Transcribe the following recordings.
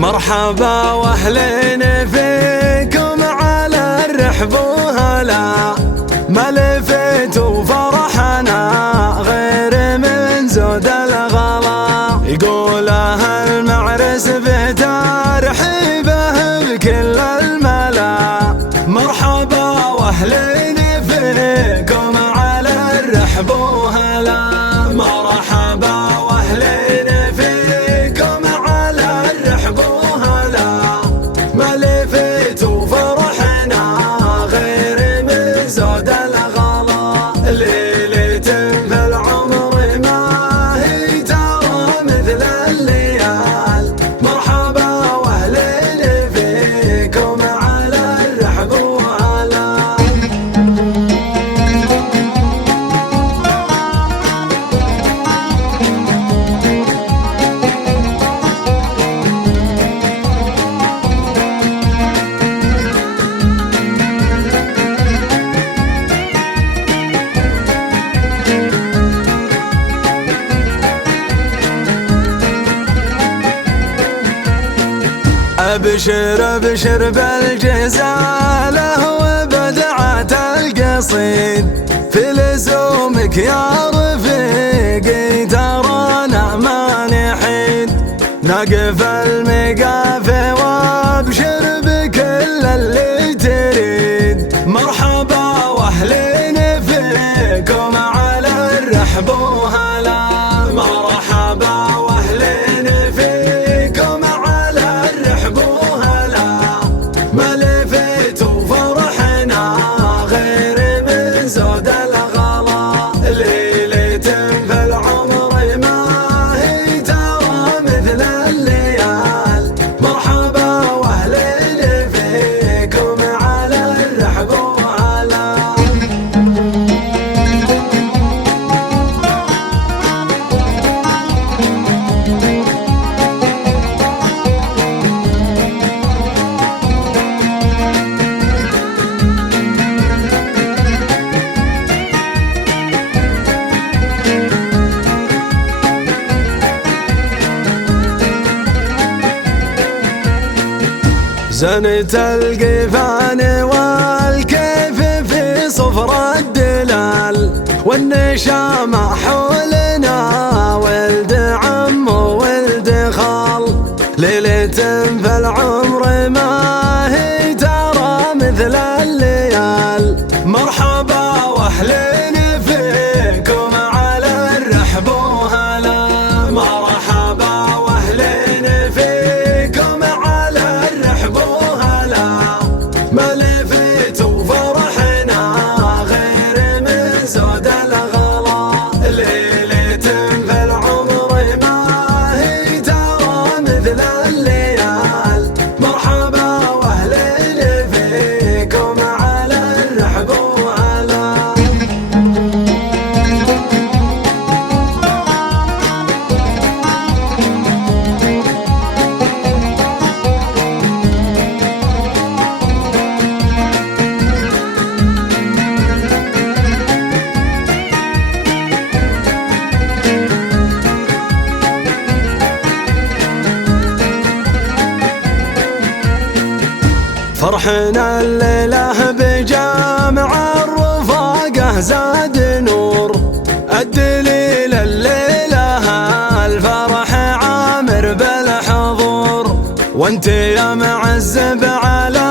مرحبا واهلين فيكم على الرحب وهلا، ما لفيتوا فرحنا غير من زود الغلا. يقول اهل المعرس في ترحيبه بكل الملا، مرحبا واهلين فيكم على الرحب وهلا. مرحبا واهلين فيكم على الرحب وهلا، ما لفيتوا فرحنا غير من زود الغلا. ليلة في العمر ما هي ترى مثل الليال، مرحبا واهلين فيكم على الرحب وهلا. أبشر أبشر بالجزالة وبدعة القصيد، في لزومك يا رفيقي ترانا ما نحيد. نقف المقافي وابشر بكل اللي تريد، مرحبا واهلين فيكم على الرحب وهلا. مرحبا واهلين فيكم على الرحب وهلا، ما لفيتوا فرحنا غير من زود الغلا. ليلة في العمر ما هي ترى مثل الليال، مرحبا واهلين فيكم على الرحب وهلا. زنت القفان والكيف في صفر الدلال، والنشامة حولنا ولد عم وولد خال. ليلة في العمر ما هي ترى مثل الليال، مرحبا واهلين فيكم على الرحب وهلا. مرحبا واهلين فيكم على الرحب وهلا، ما لفيتوا فرحنا غير من زود الغلا. ليلة في العمر ما هي ترى مثل الليال، مرحبا واهلين فيكم على الرحب وهلا. فرحنا الليلة بجامع الرفاقة زاد نور، الدليل الليلة الفرح عامر بالحضور. وانت يا معزب على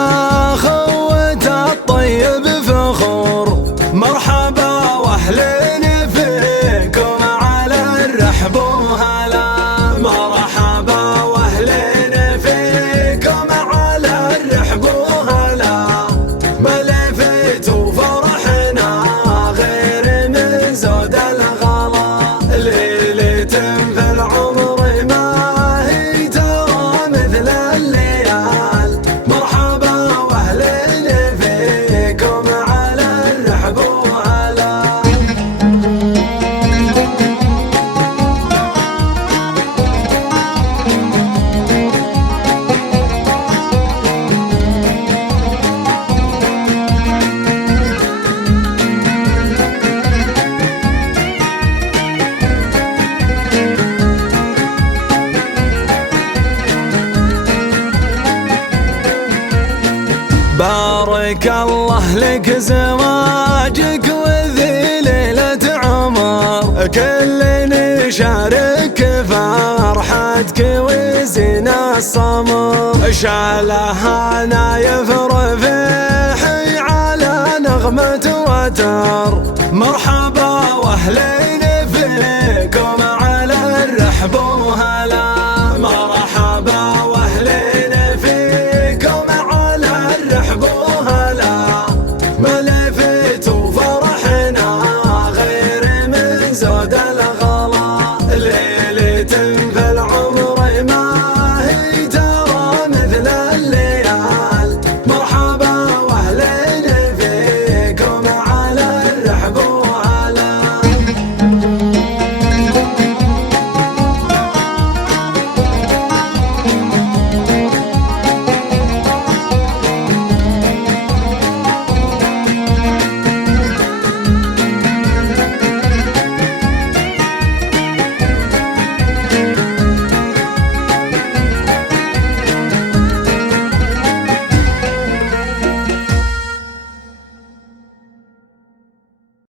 خوة الطيب فخور، مرحبا واهلين فيكم على الرحب وهلا. مرحبا واهلين فيكم على الرحب وهلا، ما لفيتوا فرحنا غير من زود الغلا. ليلة في العمر ما هي ترى مثل الليال، بارك الله لك زواجك وذي ليلة عمر، كل نشارك فرحتك وزين الصمر. شالها نايف رفيحي على نغمة وتر، مرحبا واهلين فيكم على الرحب وهلا. مرحبا واهلين فيكم على الرحب وهلا، ملفت وفرحنا غير من زود الغلا.